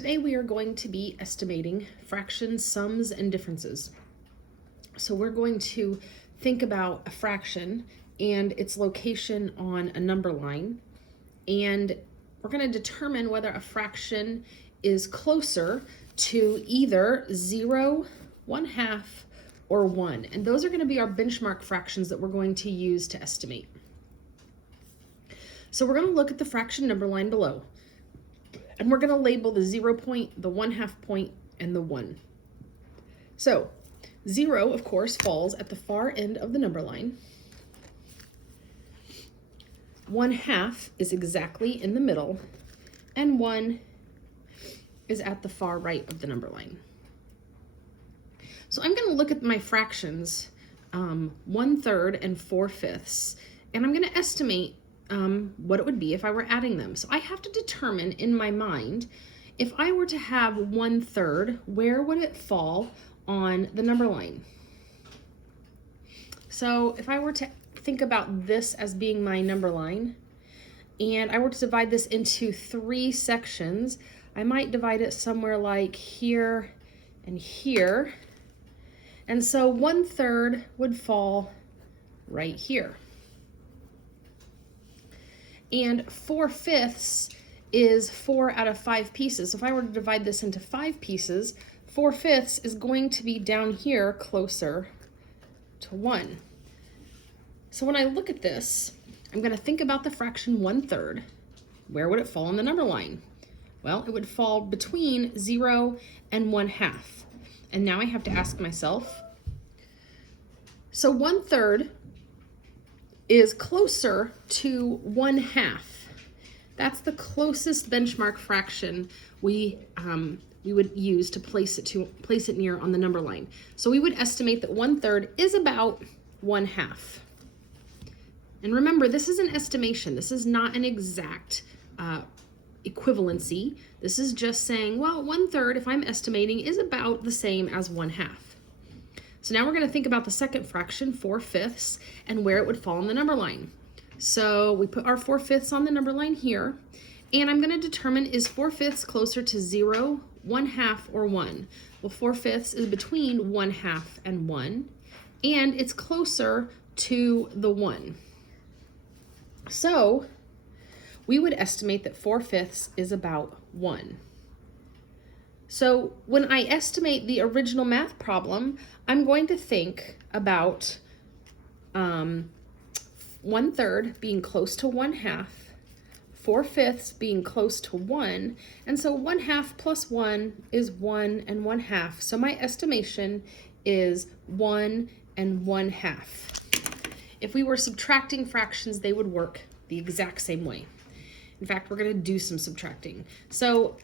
Today we are going to be estimating fractions, sums, and differences. So we're going to think about a fraction and its location on a number line, and we're going to determine whether a fraction is closer to either 0, 1/2, or 1. And those are going to be our benchmark fractions that we're going to use to estimate. So we're going to look at the fraction number line below. And we're going to label the 0 point, the 1/2 point, and the 1. So 0, of course, falls at the far end of the number line. 1/2 is exactly in the middle, and 1 is at the far right of the number line. So I'm going to look at my fractions, 1/3 and 4/5, and I'm going to estimate what it would be if I were adding them. So I have to determine in my mind, if I were to have 1/3, where would it fall on the number line? So if I were to think about this as being my number line, and I were to divide this into 3 sections, I might divide it somewhere like here and here. And so 1/3 would fall right here. And 4/5 is 4 out of 5 pieces. So if I were to divide this into 5 pieces, 4/5 is going to be down here closer to 1. So when I look at this, I'm going to think about the fraction 1/3. Where would it fall on the number line? Well, it would fall between 0 and 1/2. And now I have to ask myself, so 1/3 is closer to 1/2. That's the closest benchmark fraction we would use to place it near on the number line. So we would estimate that 1/3 is about 1/2. And remember, this is an estimation. This is not an exact equivalency. This is just saying, well, 1/3, if I'm estimating, is about the same as 1/2. So now we're going to think about the second fraction, 4/5, and where it would fall on the number line. So we put our 4/5 on the number line here, and I'm going to determine, is 4/5 closer to 0, 1/2, or 1? Well, 4/5 is between 1/2 and 1, and it's closer to the 1. So we would estimate that 4/5 is about 1. So when I estimate the original math problem, I'm going to think about 1/3 being close to 1/2, 4/5 being close to 1, and so 1/2 plus 1 is 1 and 1/2. So my estimation is 1 and 1/2. If we were subtracting fractions, they would work the exact same way. In fact, we're going to do some subtracting. So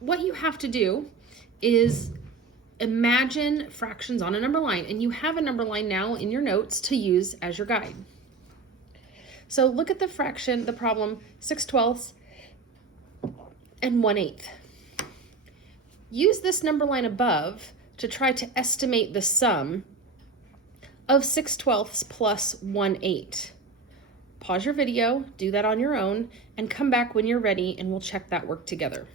what you have to do is imagine fractions on a number line, and you have a number line now in your notes to use as your guide. So look at the fraction, the problem, 6/12 and 1/8. Use this number line above to try to estimate the sum of 6/12 plus 1/8. Pause your video, do that on your own, and come back when you're ready, and we'll check that work together.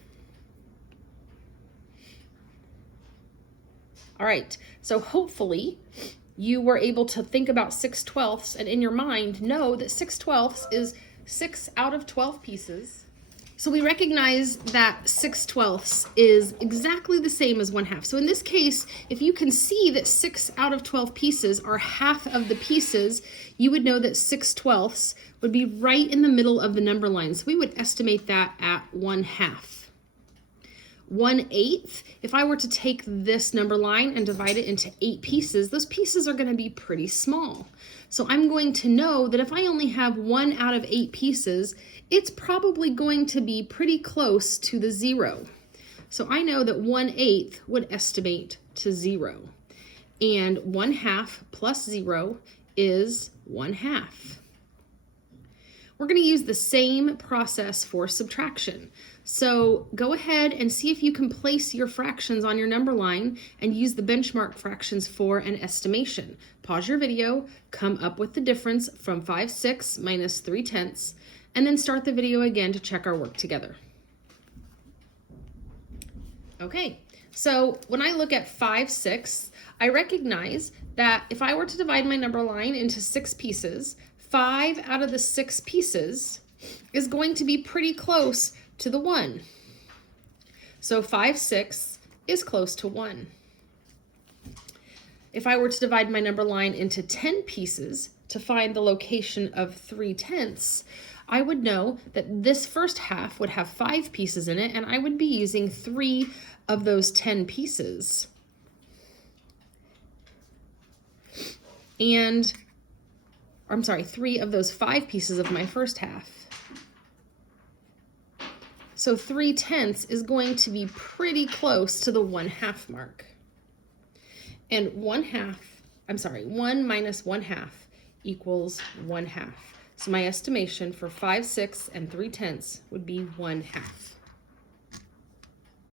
All right, so hopefully you were able to think about 6/12 and in your mind know that 6/12 is 6 out of 12 pieces. So we recognize that 6/12 is exactly the same as 1/2. So in this case, if you can see that 6 out of 12 pieces are half of the pieces, you would know that 6/12 would be right in the middle of the number line. So we would estimate that at 1/2. 1/8, if I were to take this number line and divide it into 8 pieces, those pieces are going to be pretty small. So I'm going to know that if I only have 1 out of 8 pieces, it's probably going to be pretty close to the 0. So I know that 1/8 would estimate to 0. And 1/2 plus 0 is 1/2. We're going to use the same process for subtraction. So go ahead and see if you can place your fractions on your number line and use the benchmark fractions for an estimation. Pause your video, come up with the difference from 5/6 minus 3/10, and then start the video again to check our work together. Okay, so when I look at 5/6, I recognize that if I were to divide my number line into 6 pieces, 5 out of the 6 pieces is going to be pretty close to the 1. So 5/6 is close to 1. If I were to divide my number line into 10 pieces to find the location of 3/10, I would know that this first half would have 5 pieces in it, and I would be using 3 of those 10 pieces. And, I'm sorry, 3 of those 5 pieces of my first half. So 3/10 is going to be pretty close to the 1/2 mark. And 1 minus 1/2 equals 1/2. So my estimation for 5/6 and 3/10 would be 1/2.